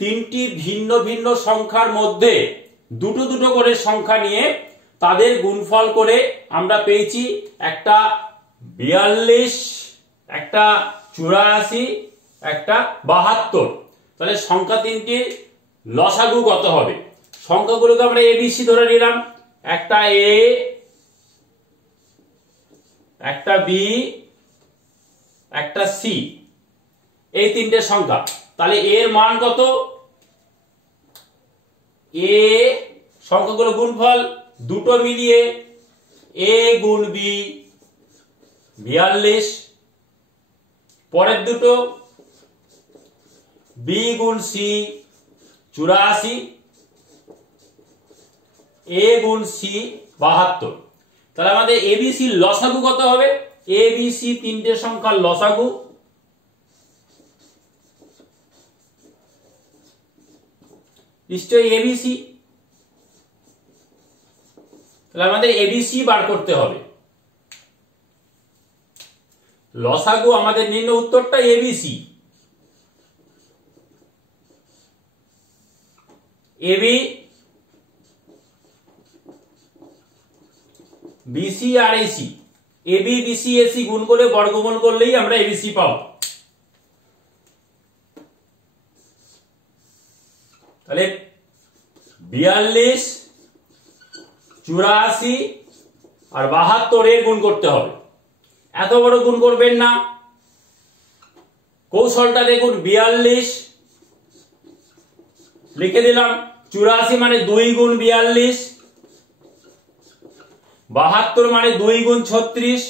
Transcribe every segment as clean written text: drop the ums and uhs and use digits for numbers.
তিনটি ভিন্ন ভিন্ন সংখ্যার মধ্যে দুটো দুটো করে সংখ্যা নিয়ে তাদের গুণফল করে আমরা পেয়েছি একটা 42, একটা 84, একটা 72। তাহলে সংখ্যা তিনটির লসাগু কত হবে? সংখ্যাগুলোকে আমরা এবিসি ধরে নিলাম, একটা এ, একটা বি, একটা সি, এই তিনটে সংখ্যা। তাহলে এর মান কত? এ সংখ্যাগুলো গুণফল দুটো মিলিয়ে এ গুণ বি 42, পরের দুটো বি গুণ সি 84, এ গুণ সি 72। তাহলে আমাদের এবিসি লসাগু কত হবে? এবিসি তিনটে সংখ্যার লসাগু নিশ্চয়ই এবিসি। তাহলে আমাদের এবিসি বার করতে হবে। লসাগু আমাদের নির্ণয় উত্তরটা এবিসি। এবি বিসি আর এসি, এবি বিসি এসি গুণ করে বর্গমূল করলেই আমরা এবিসি পাবো। তাহলে 42, 84 আর 72 এর গুণ করতে হবে। এত বড় গুণ করবেন না, কৌশলটা দেখুন। 42 লিখে দিলাম, 84 মানে 2 গুণ 42, 72 মানে 2 গুণ 36।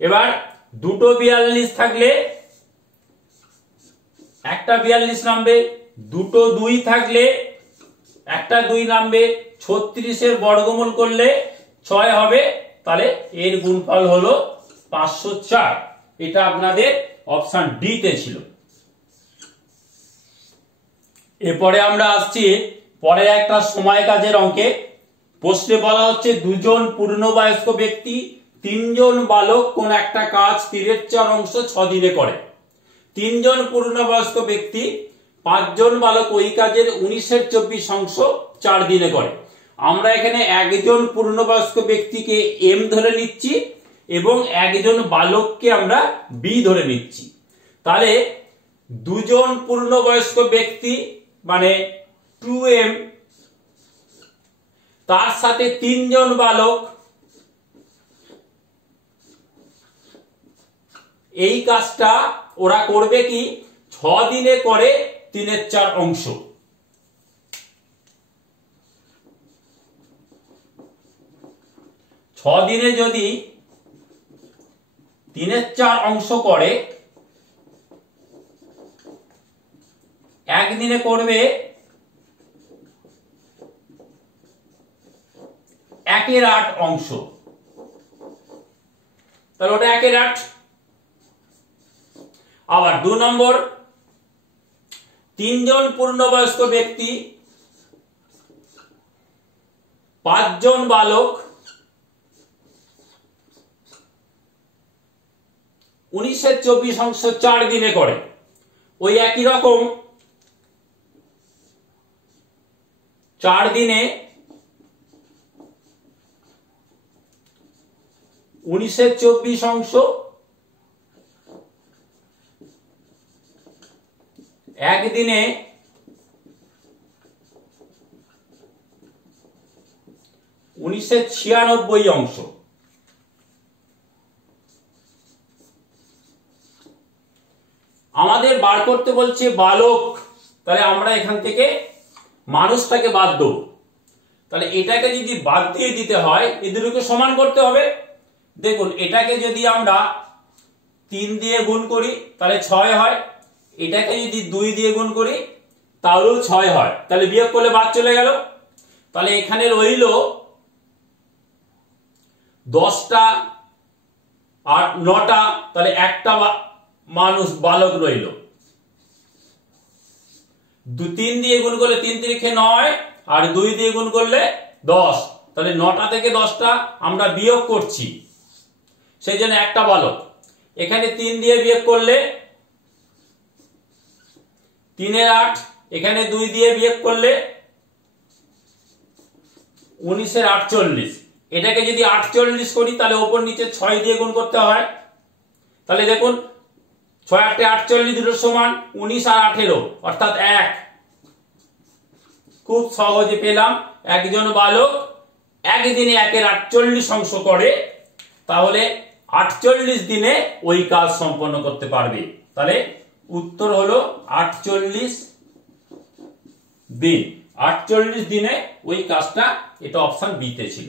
এবার দুটো 42 থাকলে একটা 42 নামবে, দুটো 2 থাকলে একটা 2 নামবে। 36 এর বর্গমূল করলে 6 হবে। তাহলে এর গুণফল হলো 504। এটা আপনাদের অপশন ডি তে ছিল। এরপরে আমরা আসছি পরে একটা সময় কাজের অঙ্কে। প্রশ্নে বলা হচ্ছে দুজন পূর্ণবয়স্ক ব্যক্তি, 3 জন বালক কোন একটা কাজ 3/4 অংশ 6 দিনে করে। 3 জন পূর্ণবয়স্ক ব্যক্তি, 5 জন বালক ওই কাজের 19/24 অংশ 4 দিনে করে। আমরা এখানে একজন পূর্ণবয়স্ক ব্যক্তিকে এম ধরে নিচ্ছি এবং একজন বালককে আমরা বি ধরে নিচ্ছি। তাহলে দুজন পূর্ণবয়স্ক ব্যক্তি মানে 2m, তার সাথে 3 জন বালক, এই কাজটা ওরা করবে কি 6 দিনে করে 3/4 অংশ। দিনে যদি 3/4 অংশ করে, একদিনে করবে 1/8 অংশ। তাহলে ওটা 1/8। আবার 2 নম্বর, 3 জন পূর্ণবয়স্ক ব্যক্তি, 5 জন বালক, 19/24 অংশ 4 দিনে করে। ওই একই রকম 4 দিনে 19/24 অংশ, একদিনে 1996 অংশ। আমাদের বার করতে বলছে বালক, তাহলে আমরা এখান থেকে মানুষটাকে বাদ দেব। তাহলে এটাকে যদি বাদ দিয়ে দিতে হয়, এদেরকে সমান করতে হবে। দেখুন, এটাকে যদি আমরা 3 দিয়ে গুণ করি তাহলে 6 হয়, এটাকে যদি 2 দিয়ে গুণ করি তাহলেও 6 হয়। তাহলে বিয়োগ করলে বাদ চলে গেল। তাহলে এখানে রইল 10টা আর 9টা, তাহলে একটা মানুষ বালক রইল। 3 দিয়ে গুণ করলে 3 3 9 আর 2 দিয়ে গুণ করলে 10। তাহলে 9টা থেকে 10টা আমরা বিয়োগ করছি, সেই জন্য একটা বালক। এখানে 3 দিয়ে বিয়োগ করলে 3 এর 8, এখানে 2 দিয়ে বিয়োগ করলে 19 এর 48। এটাকে যদি 48 করি তাহলে ওপর নিচে 6 দিয়ে গুণ করতে হয়। তাহলে দেখুন 6 8 48 দুটো সমান 19 আর 18 অর্থাৎ 1। খুব সহজে পেলাম একজন বালক একদিনে 1 এর 48 অংশ করে, তাহলে 48 দিনে ওই কাজ সম্পন্ন করতে পারবে। তাহলে উত্তর হলো 48 দিন। 48 দিনে ওই কাজটা, এটা অপশন বি তে ছিল,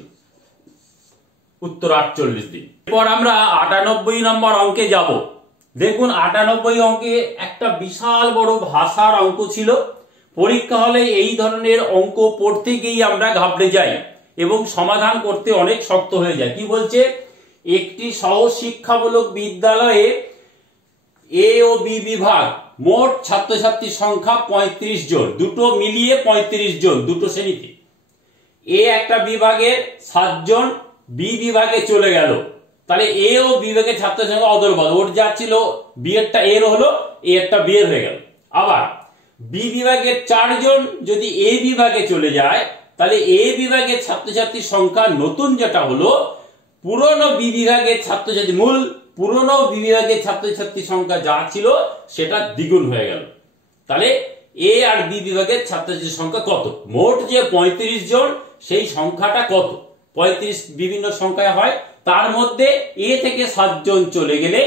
উত্তর 48 দিন। এরপর আমরা 98 নম্বর অঙ্কে যাব। দেখুন 98 অঙ্কে একটা বিশাল বড় ভাষার অঙ্ক ছিল। পরীক্ষা হলে এই ধরনের অঙ্ক পড়তে গিয়ে আমরা ঘাবড়ে যাই এবং সমাধান করতে অনেক শক্ত হয়ে যায়। কি বলছে, একটি সহশিক্ষামূলক বিদ্যালয়ে এ ও বি বিভাগ মোট ছাত্রছাত্রীর সংখ্যা 35 জন, দুটো মিলিয়ে 35 জন দুটো শ্রেণীতে। এ একটা বিভাগের 7 জন বি বিভাগে চলে গেল, তাহলে এ ও বি বিভাগের ছাত্রের সংখ্যা অদল বদল, ওর যা ছিল বি এরটা এর হলো, এ একটা বি এর হয়ে গেল। আবার বি বিভাগের 4 জন যদি এ বিভাগে চলে যায়, তাহলে এ বিভাগের ছাত্রছাত্রীর সংখ্যা নতুন যেটা হলো পুরনো বি বিভাগের ছাত্রছাত্রী, মূল পুরনো বি বিভাগের ছাত্রছাত্রীর সংখ্যা যা ছিল সেটা দ্বিগুণ হয়ে গেল। তাহলে এ আর বি বিভাগের ছাত্রছাত্রীর সংখ্যা কত? মোট যে 35 জন, সেই সংখ্যাটা কত? 35 বিভিন্ন সংখ্যায় হয়, তার মধ্যে এ থেকে 7 জন চলে গেলে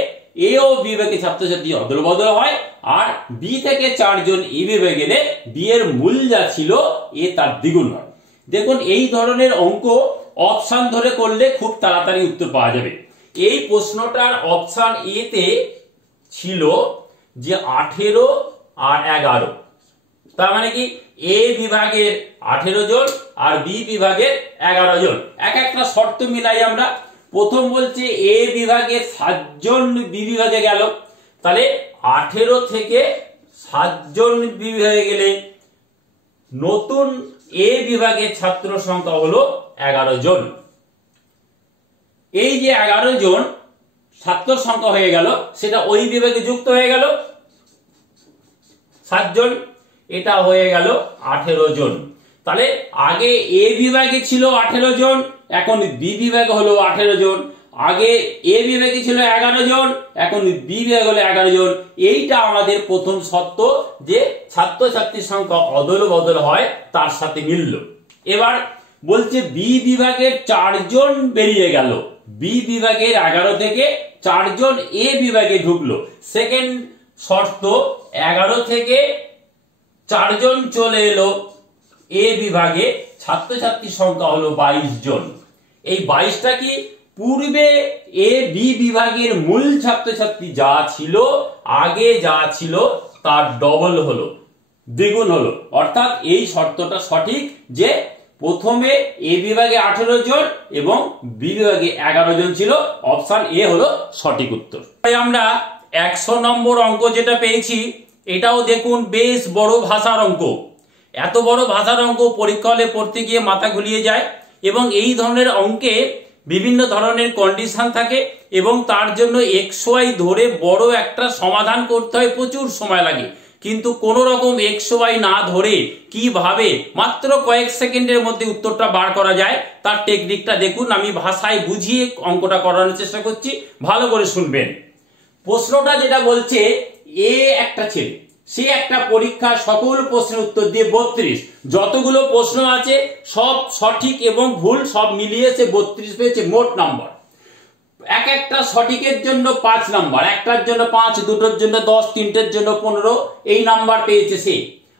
এ ও বি বিভাগের ছাত্রছাত্রী অদল বদল হয়, আর বি থেকে 4 জন এ বিভাগে গেলে বি এর মূল যা ছিল এ তার দ্বিগুণ হয়। দেখুন এই ধরনের অঙ্ক অপশন ধরে করলে খুব তাড়াতাড়ি উত্তর পাওয়া যাবে। এই প্রশ্নটার অপশন এ তে ছিল যে 18 আর 11, তার মানে কি এ বিভাগের 18 জন আর বি বিভাগের 11 জন। এক একটা শর্ত মিলাই আমরা। প্রথম বলছে এ বিভাগের 7 জন বি বিভাগে গেল, তাহলে 18 থেকে 7 জন বি বিভাগে গেলে নতুন এ বিভাগের ছাত্র সংখ্যা হলো 11 জন। এই যে 11 জন ছাত্র সংখ্যা হয়ে গেল, সেটা ওই বিভাগে যুক্ত হয়ে গেল 7 জন, এটা হয়ে গেল 18 জন। তাহলে আগে এ বিভাগে ছিল 18 জন, এখন বি বিভাগে হলো 18 জন। আগে এ বিভাগে ছিল 11 জন, এখন বি বিভাগে হলো 11 জন। এইটা আমাদের প্রথম শর্ত, যে ছাত্রছাত্রীর সংখ্যা অদল বদল হয়, তার সাথে মিলল। এবার বলছে বি বিভাগের 4 জন বেরিয়ে গেল, বি বিভাগের 11 থেকে 4 জন এ বিভাগে ঢুকলো। সেকেন্ড শর্ত, 11 থেকে 4 জন চলে এলো এ বিভাগে, ছাত্রছাত্রীর সংখ্যা হলো 22 জন। এই 22টা কি পূর্বে এ বি বিভাগের মূল ছাত্রছাত্রী যা ছিল, আগে যা ছিল তার ডবল হলো, দ্বিগুণ হলো। অর্থাৎ এই শর্তটা সঠিক যে প্রথমে এ বিভাগে 18 জন এবং বি বিভাগে 11 জন ছিল। অপশন এ হলো সঠিক উত্তর। তাই আমরা 100 নম্বর অঙ্ক যেটা পেয়েছি, এটাও দেখুন বেশ বড় ভাষার অঙ্ক। এত বড় ভাষার অঙ্ক পরীক্ষা হলে পড়তে গিয়ে মাথা ঘুরিয়ে যায়, এবং এই ধরনের অঙ্কে বিভিন্ন ধরনের কন্ডিশন থাকে এবং তার জন্য XY ধরে বড় একটা সমাধান করতে হয়, প্রচুর সময় লাগে। কিন্তু কোন রকম XY না ধরে কিভাবে মাত্র কয়েক সেকেন্ডের মধ্যে উত্তরটা বার করা যায়, তার টেকনিকটা দেখুন। আমি ভাষায় বুঝিয়ে অঙ্কটা করানোর চেষ্টা করছি, ভালো করে শুনবেন। প্রশ্নটা যেটা বলছে, এ একটা ছেলে, সে একটা পরীক্ষা সকল প্রশ্নের উত্তর দিয়ে 32, যতগুলো প্রশ্ন আছে সব সঠিক এবং ভুল সব মিলিয়ে সে 32 পেয়েছে মোট নাম্বার। এক একটা সঠিকের জন্য 5 নাম্বার, একটার জন্য 5, দুটোর জন্য 10, তিনটের জন্য 15, এই নাম্বার পেয়েছে সে।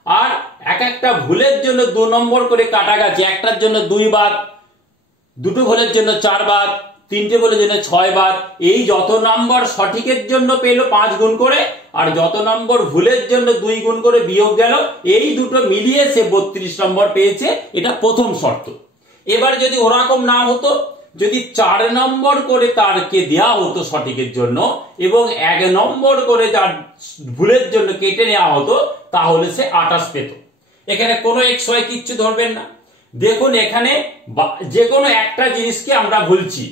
আর এক একটা ভুলের জন্য 2 নম্বর করে কাটা গেছে, একটার জন্য 2 বাদ, দুটো ভুলের জন্য 4 বাদ, তিনটে ভুলের জন্য 6 বাদ। এই যত নম্বর সঠিকের জন্য পেল 5 গুণ করে, আর যত নম্বর ভুলের জন্য 2 গুণ করে বিয়োগ গেল, এই দুটো মিলিয়ে সে 32 নম্বর পেয়েছে। এটা প্রথম শর্ত। এবার যদি ওরকম না হতো, যদি 4 নম্বর করে তারকে দেয়া হতো সঠিকের জন্য এবং 1 নম্বর করে তার ভুলের জন্য কেটে নেওয়া হতো, তাহলে সে 28 পেত। এখানে কোনো XY কিচ্ছু ধরবেন না। দেখুন এখানে যে কোনো একটা জিনিসকে আমরা ভুলছি,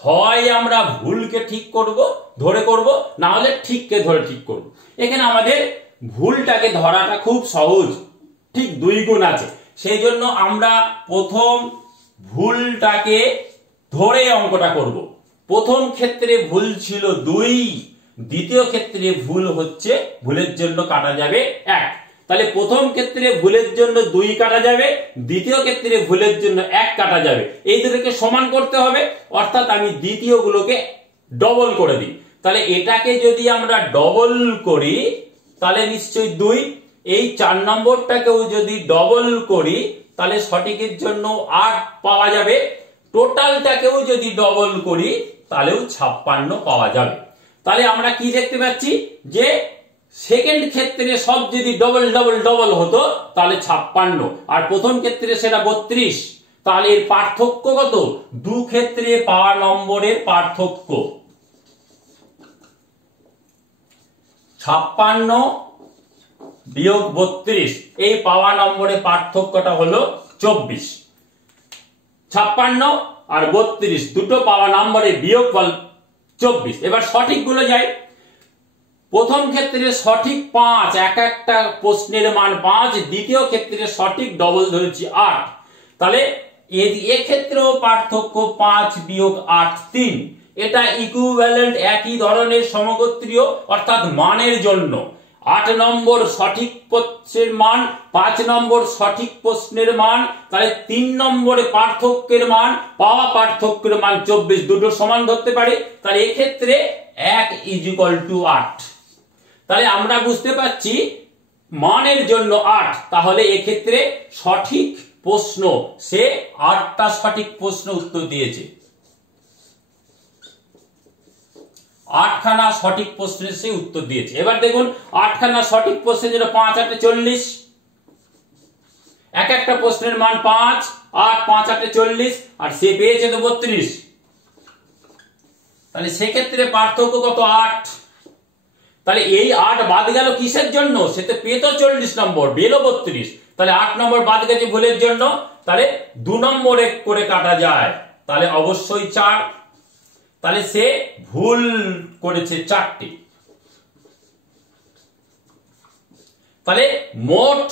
হয় আমরা ভুলকে ঠিক করব ধরে করব, না হলে ঠিককে ধরে ঠিক করব। এখানে আমাদের ভুলটাকে ধরাটা খুব সহজ, ঠিক 2 গুণ আছে। সেই জন্য আমরা প্রথম ভুলটাকে ধরে অঙ্কটা করব। প্রথম ক্ষেত্রে ভুল ছিল 2, দ্বিতীয় ক্ষেত্রে ভুল হচ্ছে, ভুলের জন্য কাটা যাবে 1। তাহলে প্রথম ক্ষেত্রে ভুলের জন্য 2 কাটা যাবে, দ্বিতীয় ক্ষেত্রে ভুলের জন্য 1 কাটা যাবে। এই দুটোকে সমান করতে হবে, অর্থাৎ আমি দ্বিতীয় গুলোকে ডবল করে দিই। তাহলে এটাকে যদি আমরা ডবল করি তাহলে নিশ্চয়ই 2, এই 4 নম্বরটাকেও যদি ডবল করি তাহলে সঠিকের জন্য 8 পাওয়া যাবে, টোটালটাকেও যদি ডবল করি তাহলেও 56 পাওয়া যাবে। তাহলে আমরা কি দেখতে পাচ্ছি যে সেকেন্ড ক্ষেত্রে সব যদি ডবল ডবল ডবল হতো তাহলে 56, আর প্রথম ক্ষেত্রে সেটা 32। তাহলে এর পার্থক্য কত? 2 ক্ষেত্রে পাওয়া নম্বরের পার্থক্য 56 বিয়োগ 32, এই পাওয়া নম্বরের পার্থক্যটা হলো 24। 56 আর 32 দুটো পাওয়া নম্বরের বিয়োগফল 24। এবার সঠিক গুলো যাই। প্রথম ক্ষেত্রে সঠিক 5, এক একটা প্রশ্নের মান 5, দ্বিতীয় ক্ষেত্রে সঠিক ডবল ধরেছি 8। তাহলে এই ক্ষেত্রেও পার্থক্য 5 বিয়োগ 8 3। এটা ইকুইভ্যালেন্ট, একই ধরনের সমগোত্রীয়, অর্থাৎ মানের জন্য 8 নম্বর সঠিক প্রশ্নের মান, 5 নম্বর সঠিক প্রশ্নের মান, তাহলে 3 নম্বরে পার্থক্যের মান, পাওয়া পার্থক্যের মান 24, দুটো সমান ধরতে পারি। তাহলে এই ক্ষেত্রে 1 = 8। তাহলে আমরা বুঝতে পাচ্ছি মানের জন্য 8, তাহলে এক্ষেত্রে সঠিক প্রশ্ন, সে 8টা সঠিক প্রশ্ন উত্তর দিয়েছে। 8খানা সঠিক প্রশ্নের সে উত্তর দিয়েছে। এবার দেখুন 8খানা সঠিক প্রশ্নের জন্য 5 8 40, এক একটা প্রশ্নের মান 5, 8 5 8 40, আর সে পেয়েছে তো 32। তাহলে সেক্ষেত্রে পার্থক্য কত? 8। তাহলে এই 8 বাদ গেল কিসের জন্য? সে তো পেতো 40 নম্বর, পেল 32। তাহলে 8 নম্বর বাদ গেছে ভুলের জন্য, তাহলে 2 নম্বরে করে কাটা যায়, তাহলে অবশ্যই 4। তাহলে সে ভুল করেছে 4টি। তাহলে মোট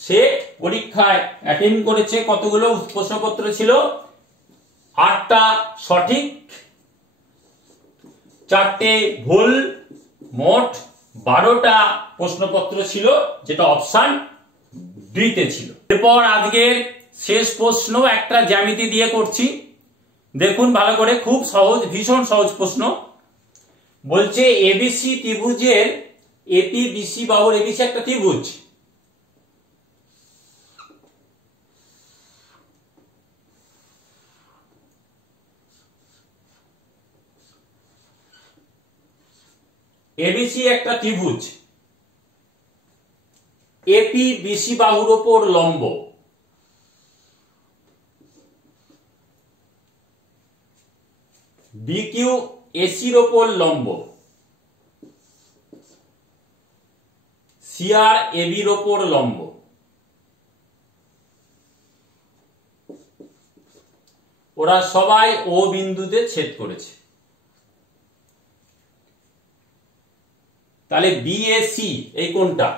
সে পরীক্ষায় অ্যাটেন্ড করেছে কতগুলো প্রশ্নপত্র ছিল? 8টা সঠিক, 4টে ভুল, মোট 12টা প্রশ্নপত্র ছিল, যেটা অপশন ডিতে ছিল। এরপর আজকের শেষ প্রশ্ন একটা জ্যামিতি দিয়ে করছি, দেখুন ভালো করে, খুব সহজ, ভীষণ সহজ প্রশ্ন। বলছে এবিসি ত্রিভুজের এপি বিসি বাহুর, এবিসি একটা ত্রিভুজ, এবিসি একটা ত্রিভুজ, এপি বিসি বাহুর উপর লম্ব, বিকিউ এসির ওপর লম্ব, সিআর এবির ওপর লম্ব। ওরা সবাই ও বিন্দুতে ছেদ করেছে। তাহলে বিএসি এই কোণটা,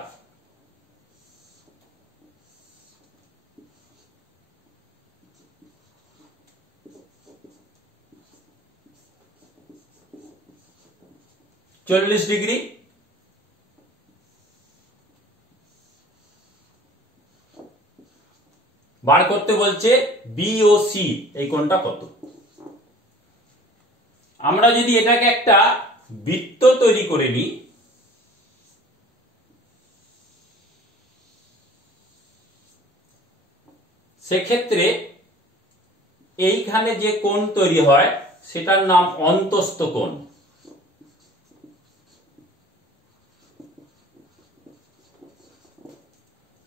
ডিগ্রি। বার করতে বলছে বিওসি এই কোণটা কত। আমরা যদি এটাকে একটা বৃত্ত তৈরি করে নিই, সেক্ষেত্রে এইখানে যে কোণ তৈরি হয় সেটার নাম অন্তস্থ কোণ,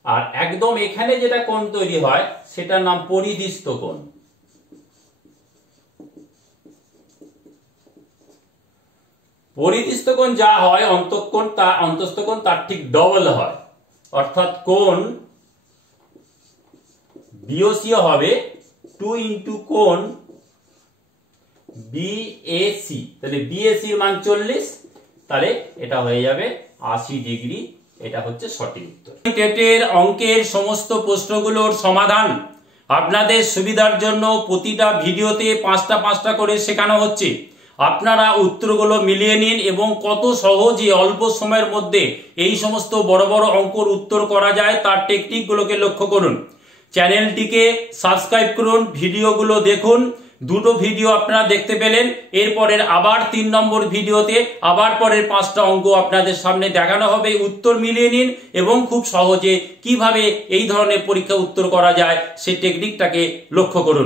আর একদম এখানে যেটা কোণ তৈরি হয় সেটার নাম পরিধিস্থ কোণ। পরিধিস্থ কোণ যা হয় অন্তস্থ কোণ তার ঠিক ডবল হয়, অর্থাৎ কোণ বিওসি হবে 2 ইন্টু কোণ বিএসি। তাহলে বিএসি মান 40, তাহলে এটা হয়ে যাবে 80 ডিগ্রি এটা হচ্ছে সঠিক উত্তর। টেটের অঙ্কের সমস্ত প্রশ্নগুলোর সমাধান আপনাদের সুবিধার জন্য প্রতিটা ভিডিওতে 5টা করে শেখানো হচ্ছে। আপনারা উত্তরগুলো মিলিয়ে নিন এবং কত সহজে অল্প সময়ের মধ্যে এই সমস্ত বড় বড় অঙ্কর উত্তর করা যায় তার টেকনিকগুলোকে লক্ষ্য করুন। চ্যানেলটিকে সাবস্ক্রাইব করুন, ভিডিওগুলো দেখুন। দুটো ভিডিও আপনারা দেখতে পেলেন, এরপরের আবার 3 নম্বর ভিডিওতে আবার পরের 5টা অঙ্ক আপনাদের সামনে দেখানো হবে। উত্তর মিলিয়ে নিন এবং খুব সহজে কিভাবে এই ধরনের পরীক্ষা উত্তর করা যায় সেই টেকনিকটাকে লক্ষ্য করুন।